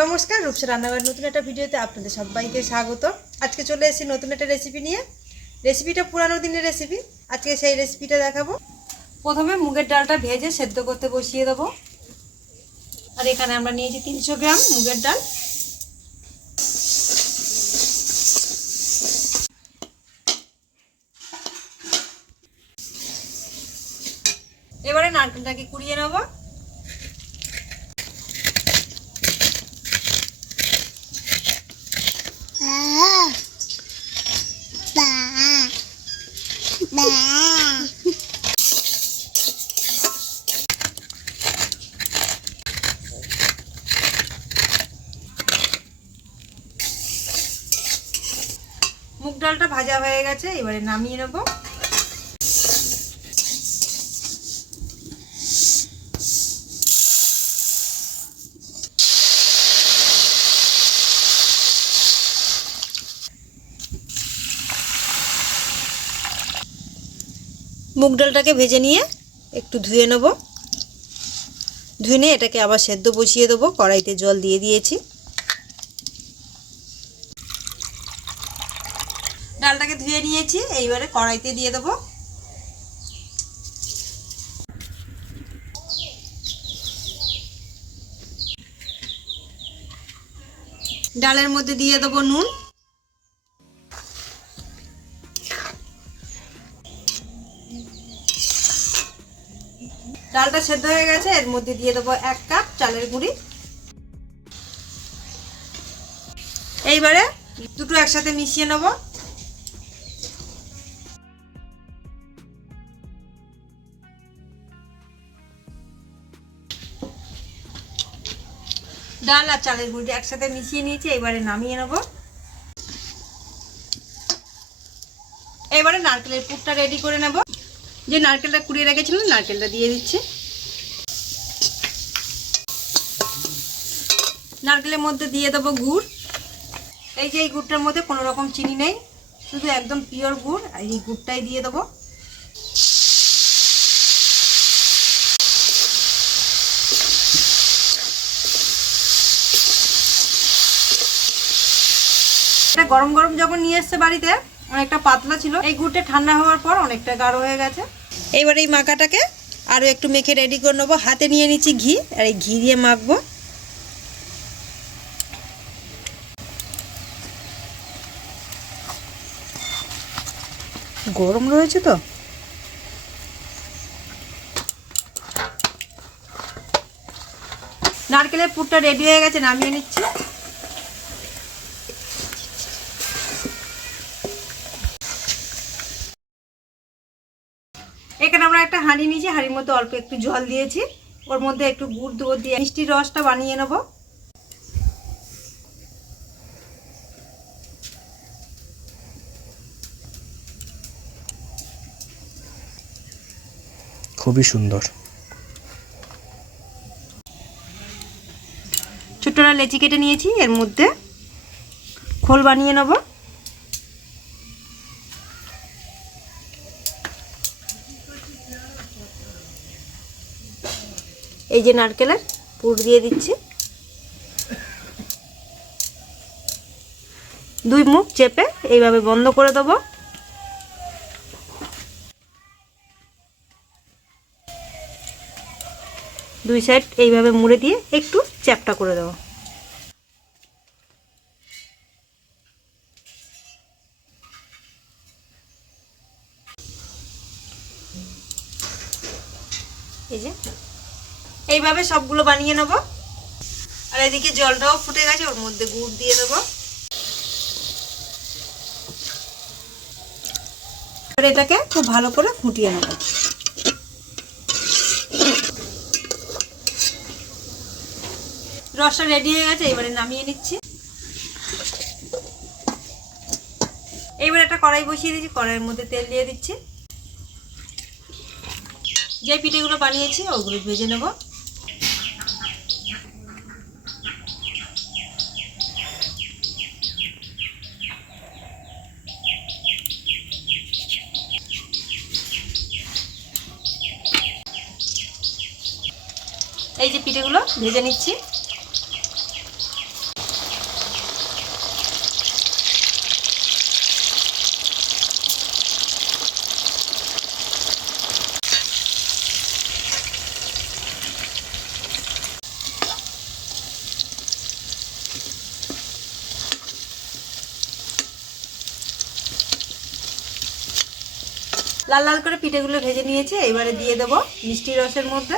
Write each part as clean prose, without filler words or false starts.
নমস্কার, রূপসা রান্নাঘর নতুন একটা ভিডিওতে আপনাদের সবাইকে স্বাগত। আজকে চলে এসেছি নতুন একটা রেসিপি নিয়ে। রেসিপিটা পুরানো দিনের রেসিপি, আজকে সেই রেসিপিটা দেখাবো। প্রথমে মুগের ডালটা ভেজে সেদ্ধ করতে বসিয়ে দেবো। আর এখানে আমরা নিয়েছি 300 গ্রাম মুগের ডাল। এবারে নারকেলটাকে কুড়িয়ে নেব। মুগ ডালটা ভাজা হয়ে গেছে, এবারে নামিয়ে নেব। মুগ ডালটাকে ভেজে নিয়ে একটু ধুয়ে নেব। ধুয়ে নিয়ে এটাকে আবার সেদ্ধ বসিয়ে দেবো। কড়াইতে জল দিয়ে দিয়েছি। ডালটাকে ধুয়ে নিয়েছি, এইবারে কড়াইতে দিয়ে দেবো। ডালের মধ্যে দিয়ে দেবো নুন, ডালটা সেদ্ধ হয়ে গেছে, এর মধ্যে দিয়ে দেবো 1 কাপ চালের গুঁড়ি। এইবারে দুটো একসাথে মিশিয়ে নেব। ডাল আর চালের গুঁড়ি একসাথে মিশিয়ে নিয়েছি, এবারে নামিয়ে নেব। এবারে নারকেলের পুরটা রেডি করে নেব। যে নারকেলটা কুড়িয়ে রেখেছিলাম, নারকেলটা দিয়ে দিচ্ছি। নারকেলের মধ্যে দিয়ে দেবো গুড়। এই যে এই গুড়টার মধ্যে কোনো রকম চিনি নেই, শুধু একদম পিওর গুড়, আর এই গুড়টাই দিয়ে দেবো। এটা গরম গরম যখন নিয়ে এসছে বাড়িতে অনেকটা পাতলা ছিল, এই গুড়টা ঠান্ডা হওয়ার পর অনেকটা গাঢ় হয়ে গেছে। এইবার এই মাখাটাকে আরও একটু মেখে রেডি করে নেবো। হাতে নিয়ে নিচ্ছি ঘি, আর এই ঘি দিয়ে মাখবো। গরম রয়েছে তো। নারকেলের পুরটা রেডি হয়ে গেছে, নামিয়ে নিচ্ছি। এখানে আমরা একটা হাঁড়ি নিয়েছি, হাঁড়ির মধ্যে অল্প একটু জল দিয়েছি, ওর মধ্যে একটু গুড় দেবো, দিয়ে মিষ্টির রসটা বানিয়ে নেব। খুবই সুন্দর। ছোট্টরা লেচি কেটে নিয়েছি, এর মধ্যে খোল বানিয়ে নেব। এই যে নারকেলের পুর দিয়ে দিচ্ছি। 2 মুখ চেপে এইভাবে বন্ধ করে দেবো। দুই সাইড এইভাবে মুড়ে দিয়ে একটু চ্যাপটা করে দেবো। এই যে এইভাবে সবগুলো বানিয়ে নেব। আর এদিকে জলটাও ফুটে গেছে, ওর মধ্যে গুড় দিয়ে দেবো। এবার এটাকে খুব ভালো করে ফুটিয়ে নেব। রসটা রেডি হয়ে গেছে, এবারে নামিয়ে নিচ্ছি। এইবার একটা কড়াই বসিয়ে দিচ্ছি, কড়াইয়ের মধ্যে তেল দিয়ে দিচ্ছি। যে পিঠেগুলো বানিয়েছি ওগুলো ভেজে নেব। এই যে পিঠেগুলো ভেজে নিচ্ছি। লাল লাল করে পিঠেগুলো ভেজে নিয়েছি, এবারে দিয়ে দেবো মিষ্টি রসের মধ্যে।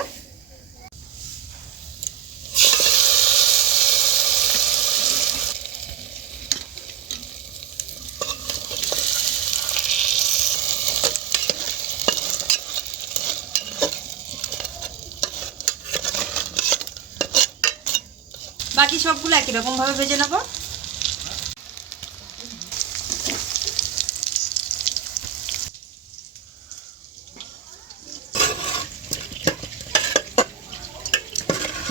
বাকি সবগুলো একই রকম ভাবে ভেজে নেব।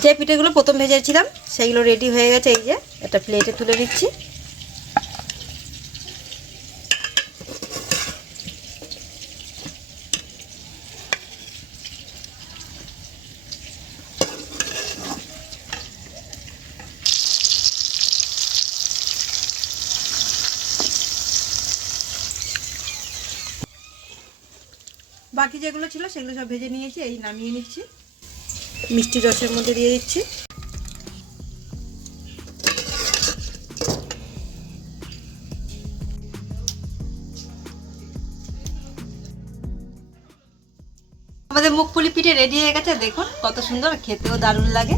যে পিঠেগুলো প্রথম ভেজেছিলাম সেইগুলো রেডি হয়ে গেছে, এই যে একটা প্লেটে তুলে নিচ্ছি। বাকি যেগুলো ছিল সেগুলো সব ভেজে নিয়েছি, এই নামিয়ে নিচ্ছি, মিষ্টি রসের মধ্যে দিয়ে দিচ্ছি। আমাদের মুগপুলি পিঠে রেডি হয়ে গেছে, দেখুন কত সুন্দর, খেতেও দারুণ লাগে।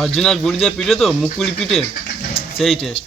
অরিজিনাল গুড় দিয়ে পিঠে তো মুগপুলি পিঠে সেই টেস্ট।